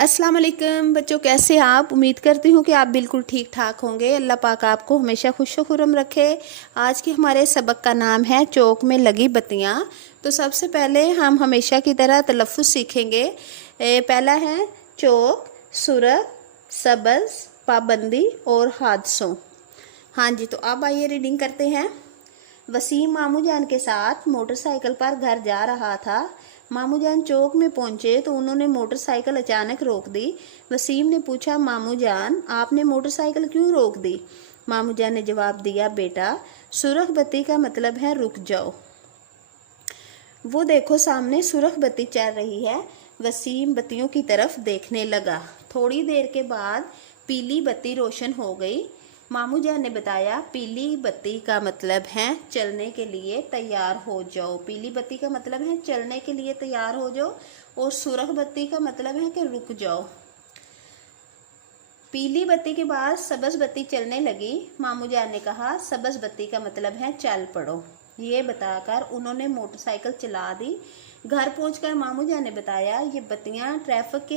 अस्सलाम वालेकुम बच्चों, कैसे हैं आप। उम्मीद करती हूँ कि आप बिल्कुल ठीक ठाक होंगे। अल्लाह पाक आपको हमेशा खुश व खुर्रम रखे। आज के हमारे सबक का नाम है चौक में लगी बत्तियाँ। तो सबसे पहले हम हमेशा की तरह तलफ़्फ़ुज़ सीखेंगे। पहला है चौक, सुरख, सबज़, पाबंदी और हादसों। हाँ जी, तो अब आइए रीडिंग करते हैं। वसीम मामू जान के साथ मोटरसाइकिल पर घर जा रहा था। मामू जान चौक में पहुंचे तो उन्होंने मोटरसाइकिल अचानक रोक दी। वसीम ने पूछा, मामू जान आपने मोटरसाइकिल क्यों रोक दी। मामू जान ने जवाब दिया, बेटा सुरख बत्ती का मतलब है रुक जाओ। वो देखो सामने सुरख बत्ती चल रही है। वसीम बत्तियों की तरफ देखने लगा। थोड़ी देर के बाद पीली बत्ती रोशन हो गई। मामू जान ने बताया, पीली बत्ती का मतलब है चलने के लिए तैयार हो जाओ। पीली बत्ती का मतलब है चलने के लिए तैयार हो जाओ और सुरख बत्ती का मतलब है कि रुक जाओ। पीली बत्ती के बाद सबज बत्ती चलने लगी। मामू जान ने कहा, सबज बत्ती का मतलब है चल पड़ो। ये बताकर उन्होंने मोटरसाइकिल चला दी। घर पहुंचकर मामू जान ने बताया, ये बत्तियां ट्रैफिक के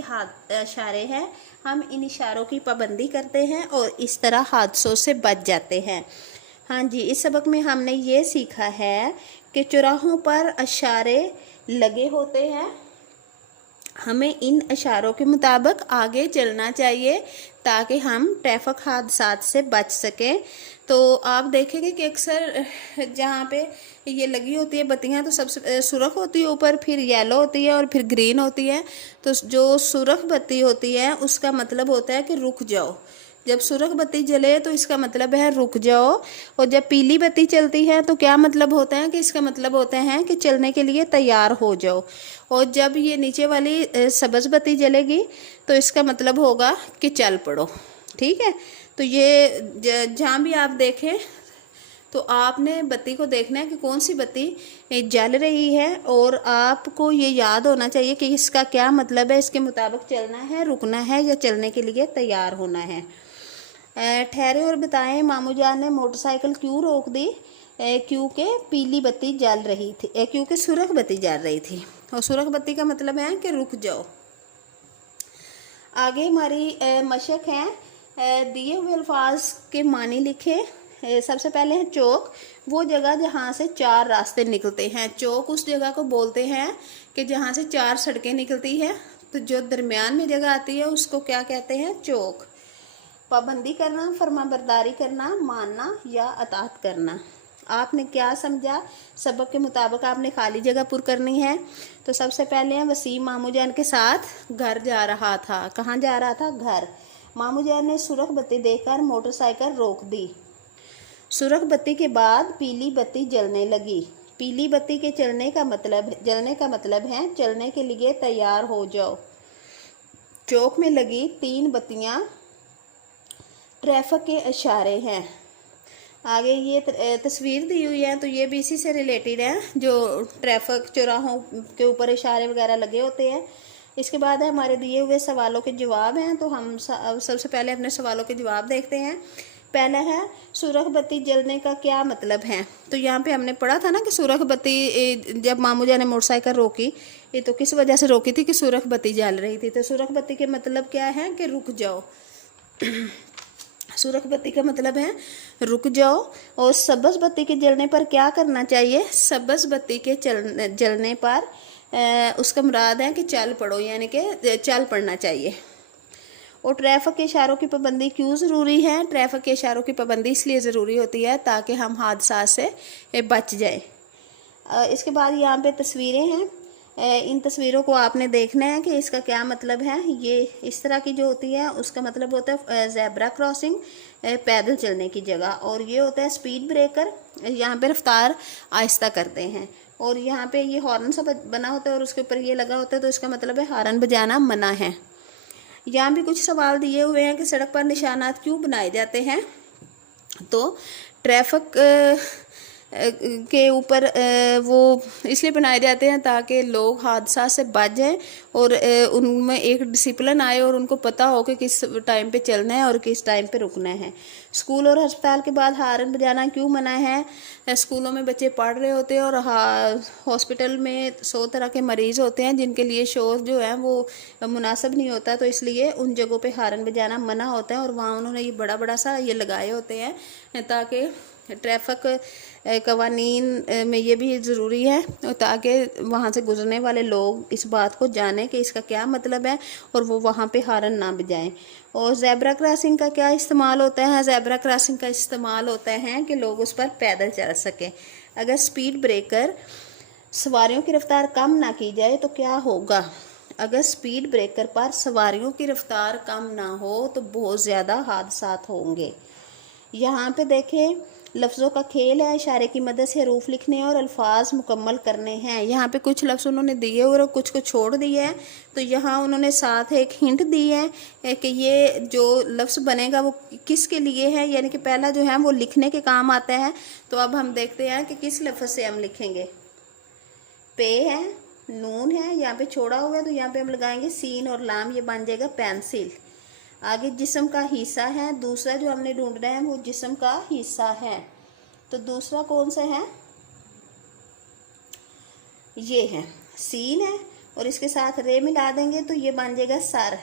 इशारे हैं। हम इन इशारों की पाबंदी करते हैं और इस तरह हादसों से बच जाते हैं। हाँ जी, इस सबक में हमने ये सीखा है कि चौराहों पर इशारे लगे होते हैं। हमें इन इशारों के मुताबिक आगे चलना चाहिए ताकि हम ट्रैफिक हादसात से बच सकें। तो आप देखेंगे कि अक्सर जहाँ पे ये लगी होती है बत्तियाँ तो सबसे सुर्ख होती है ऊपर, फिर येलो होती है और फिर ग्रीन होती है। तो जो सुर्ख बत्ती होती है उसका मतलब होता है कि रुक जाओ। जब सुर्ख बत्ती जले तो इसका मतलब है रुक जाओ। और जब पीली बत्ती चलती है तो क्या मतलब होता है कि इसका मतलब होता है कि चलने के लिए तैयार हो जाओ। और जब ये नीचे वाली सब्ज बत्ती जलेगी तो इसका मतलब होगा कि चल पड़ो। ठीक है, तो ये जहाँ भी आप देखें तो आपने बत्ती को देखना है कि कौन सी बत्ती जल रही है और आपको ये याद होना चाहिए कि इसका क्या मतलब है। इसके मुताबिक चलना है, रुकना है या चलने के लिए तैयार होना है। ठहरे और बताएं, मामू जान ने मोटरसाइकिल क्यों रोक दी। क्योंकि पीली बत्ती जल रही थी, क्योंकि सुरख बत्ती जल रही थी। और सुरख बत्ती का मतलब है कि रुक जाओ। आगे हमारी मशक है। दिए हुए अल्फाज के मानी लिखे। सबसे पहले है चौक, वो जगह जहाँ से चार रास्ते निकलते हैं। चौक उस जगह को बोलते हैं कि जहाँ से चार सड़कें निकलती है। तो जो दरमियान में जगह आती है उसको क्या कहते हैं, चौक। पाबंदी करना, फरमाबरदारी करना, मानना या अतात करना। आपने क्या समझा, सबक के मुताबिक आपने खाली जगह पुर करनी है। तो सबसे पहले है वसीम मामू जान के साथ घर जा रहा था। कहाँ जा रहा था, घर। मामू जान ने सुरख बत्ती देखकर मोटरसाइकिल रोक दी। सुरख बत्ती के बाद पीली बत्ती जलने लगी। पीली बत्ती के जलने का मतलब है चलने के लिए तैयार हो जाओ। चौक में लगी तीन बत्तियां ट्रैफिक के इशारे हैं। आगे ये तस्वीर दी हुई है तो ये भी इसी से रिलेटेड है, जो ट्रैफिक चौराहों के ऊपर इशारे वगैरह लगे होते हैं। इसके बाद है हमारे दिए हुए सवालों के जवाब हैं। तो हम सबसे पहले अपने सवालों के जवाब देखते हैं। पहला है, सुरख बत्ती जलने का क्या मतलब है। तो यहाँ पे हमने पढ़ा था ना कि सुरख बत्ती जब मामू जान ने मोटरसाइकिल रोकी ये तो किस वजह से रोकी थी कि सुरख बत्ती जल रही थी। तो सुरख बत्ती के मतलब क्या है कि रुक जाओ। सुरख बत्ती का मतलब है रुक जाओ। और सबज बत्ती के जलने पर क्या करना चाहिए। सबज बत्ती के जलने पर उसका मुराद है कि चल पड़ो, यानी कि चल पड़ना चाहिए। और ट्रैफिक के इशारों की पाबंदी क्यों ज़रूरी है। ट्रैफिक के इशारों की पाबंदी इसलिए ज़रूरी होती है ताकि हम हादसा से बच जाए। इसके बाद यहाँ पे तस्वीरें हैं। इन तस्वीरों को आपने देखना है कि इसका क्या मतलब है। ये इस तरह की जो होती है उसका मतलब होता है ज़ेब्रा क्रॉसिंग, पैदल चलने की जगह। और ये होता है स्पीड ब्रेकर, यहाँ पे रफ्तार आहिस्ता करते हैं। और यहाँ पे ये हॉर्न सा बना होता है और उसके ऊपर ये लगा होता है, तो इसका मतलब है हॉर्न बजाना मना है। यहाँ भी कुछ सवाल दिए हुए हैं कि सड़क पर निशानात क्यों बनाए जाते हैं। तो ट्रैफिक के ऊपर वो इसलिए बनाए जाते हैं ताकि लोग हादसा से बच जाएं और उनमें एक डिसिप्लिन आए और उनको पता हो कि किस टाइम पे चलना है और किस टाइम पे रुकना है। स्कूल और अस्पताल के बाद हारन बजाना क्यों मना है? स्कूलों में बच्चे पढ़ रहे होते हैं और हॉस्पिटल में 100 तरह के मरीज होते हैं जिनके लिए शोर जो है वो मुनासिब नहीं होता, तो इसलिए उन जगहों पे हारन बजाना मना होता है। और वहाँ उन्होंने ये बड़ा बड़ा सा ये लगाए होते हैं ताकि ट्रैफिक कवानीन में ये भी ज़रूरी है ताकि वहाँ से गुजरने वाले लोग इस बात को जानें कि इसका क्या मतलब है और वो वहाँ पे हारन ना बजाएं। और ज़ेब्रा क्रॉसिंग का क्या इस्तेमाल होता है? ज़ेब्रा क्रॉसिंग का इस्तेमाल होता है कि लोग उस पर पैदल चल सकें। अगर स्पीड ब्रेकर सवारियों की रफ्तार कम ना की जाए तो क्या होगा? अगर स्पीड ब्रेकर पर सवारियों की रफ्तार कम ना हो तो बहुत ज़्यादा हादसात होंगे। यहाँ पे देखें, लफ्ज़ों का खेल है, इशारे की मदद से हरूफ लिखने और अल्फाज मुकम्मल करने हैं। यहाँ पे कुछ लफ्ज़ उन्होंने दिए और कुछ को छोड़ दिए हैं, तो यहाँ उन्होंने साथ एक हिंट दी है कि ये जो लफ्ज़ बनेगा वो किसके लिए है, यानी कि पहला जो है वो लिखने के काम आता है। तो अब हम देखते हैं कि किस लफ्ज़ से हम लिखेंगे। पे है, नून है, यहाँ पे छोड़ा हुआ है तो यहाँ पे हम लगाएंगे सीन और लाम, ये बन जाएगा पेंसिल। आगे जिस्म का हिस्सा है, दूसरा जो हमने ढूंढना है वो जिस्म का हिस्सा है, तो दूसरा कौन सा है? ये है, सीन है और इसके साथ रे मिला देंगे तो ये बन जाएगा सर।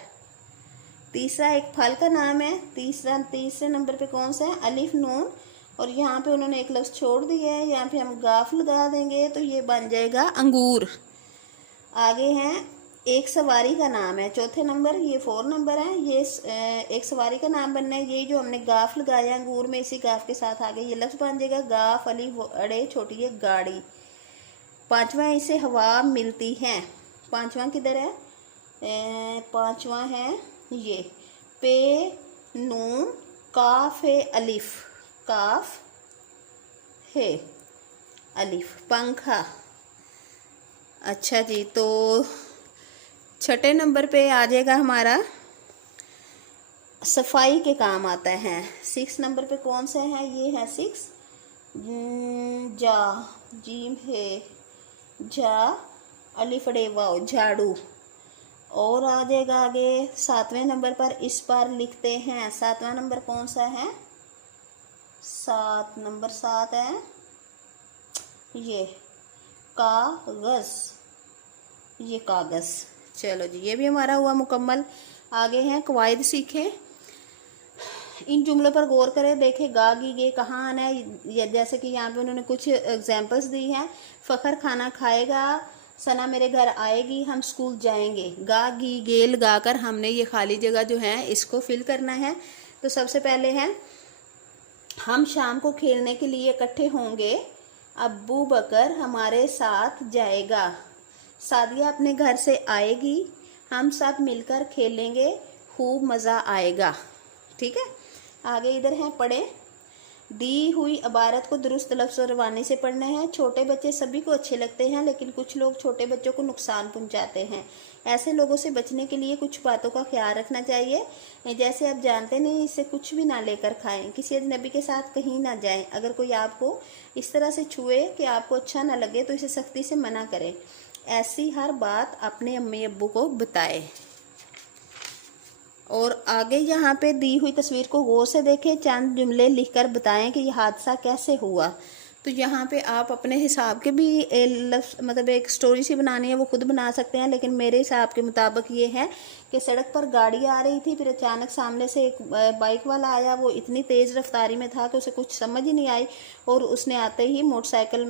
तीसरा एक फल का नाम है, तीसरे नंबर पे कौन सा है? अलिफ नून, और यहाँ पे उन्होंने एक लफ्ज़ छोड़ दिया है, यहाँ पे हम गाफ लगा देंगे तो ये बन जाएगा अंगूर। आगे हैं एक सवारी का नाम है, चौथे नंबर, ये 4 नंबर है, ये एक सवारी का नाम बनना है। ये जो हमने गाफ लगाया अंगूर में, इसी गाफ के साथ आगे ये लफ्ज़ बन जाएगा गाफ अली अड़े छोटी है गाड़ी। पांचवा इसे हवा मिलती है, पांचवा किधर है? पांचवा है ये पे नून काफ है अलिफ, काफ है अलिफ, पंखा। अच्छा जी, तो छठे नंबर पे आ जाएगा हमारा सफाई के काम आता है। 6 नंबर पे कौन सा है? ये है 6, जा, जीम है जा, अलिफ अड़े वाओ झाड़ू। और आ जाएगा आगे 7वें नंबर पर, इस बार लिखते हैं 7वां नंबर कौन सा है? 7 नंबर 7 है ये कागज़, ये कागज़। चलो जी, ये भी हमारा हुआ मुकम्मल। आगे हैं कवायद सीखें। इन जुमलों पर गौर करें, देखें गा गी गे कहाँ आना है। जैसे कि यहाँ पे उन्होंने कुछ एग्जाम्पल्स दी हैं। फ़खर खाना खाएगा, सना मेरे घर आएगी, हम स्कूल जाएंगे। गा गी गे लगाकर हमने ये खाली जगह जो है इसको फिल करना है। तो सबसे पहले है हम शाम को खेलने के लिए इकट्ठे होंगे, अब्बू बकर हमारे साथ जाएगा। सादिया अपने घर से आएगी, हम सब मिलकर खेलेंगे, खूब मज़ा आएगा। ठीक है, आगे इधर है पढ़े। दी हुई इबारत को दुरुस्त लफ्ज़ और रवानी से पढ़ना है। छोटे बच्चे सभी को अच्छे लगते हैं, लेकिन कुछ लोग छोटे बच्चों को नुकसान पहुंचाते हैं। ऐसे लोगों से बचने के लिए कुछ बातों का ख्याल रखना चाहिए। जैसे आप जानते नहीं, इससे कुछ भी ना लेकर खाएं, किसी अजनबी के साथ कहीं ना जाएं। अगर कोई आपको इस तरह से छुए कि आपको अच्छा ना लगे तो इसे सख्ती से मना करें। ऐसी हर बात अपने अम्मी अब्बू को बताएं। और आगे यहाँ पे दी हुई तस्वीर को गौर से देखें, चंद जुमले लिखकर बताएं कि यह हादसा कैसे हुआ। तो यहाँ पे आप अपने हिसाब के भी मतलब एक स्टोरी सी बनानी है वो खुद बना सकते हैं, लेकिन मेरे हिसाब के मुताबिक ये है कि सड़क पर गाड़ी आ रही थी, फिर अचानक सामने से एक बाइक वाला आया। वो इतनी तेज़ रफ्तारी में था कि उसे कुछ समझ ही नहीं आई और उसने आते ही मोटरसाइकिल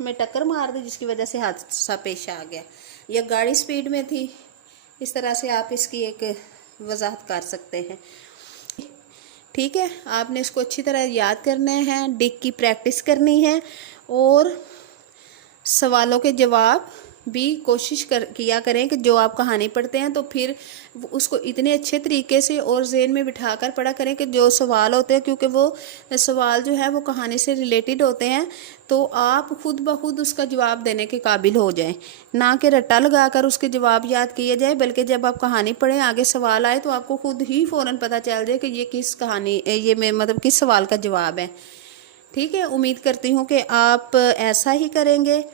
में टक्कर मार दी, जिसकी वजह से हादसा पेश आ गया। या गाड़ी स्पीड में थी, इस तरह से आप इसकी एक वजाहत कर सकते हैं। ठीक है, आपने इसको अच्छी तरह याद करना है, डिक की प्रैक्टिस करनी है और सवालों के जवाब भी कोशिश किया करें कि जो आप कहानी पढ़ते हैं तो फिर उसको इतने अच्छे तरीके से और ज़हन में बिठाकर पढ़ा करें कि जो सवाल होते हैं, क्योंकि वो सवाल जो है वो कहानी से रिलेटेड होते हैं, तो आप खुद ब खुद उसका जवाब देने के काबिल हो जाएं। ना कि रट्टा लगाकर उसके जवाब याद किए जाए, बल्कि जब आप कहानी पढ़ें आगे सवाल आए तो आपको खुद ही फ़ौरन पता चल जाए कि ये किस कहानी ये में मतलब किस सवाल का जवाब है। ठीक है, उम्मीद करती हूँ कि आप ऐसा ही करेंगे।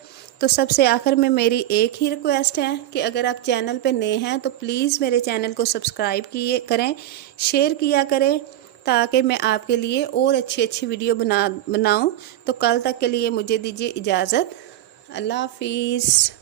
तो सबसे आखिर में मेरी एक ही रिक्वेस्ट है कि अगर आप चैनल पे नए हैं तो प्लीज़ मेरे चैनल को सब्सक्राइब करें, शेयर किया करें, ताकि मैं आपके लिए और अच्छी अच्छी वीडियो बनाऊं। तो कल तक के लिए मुझे दीजिए इजाज़त। अल्लाह हाफिज़।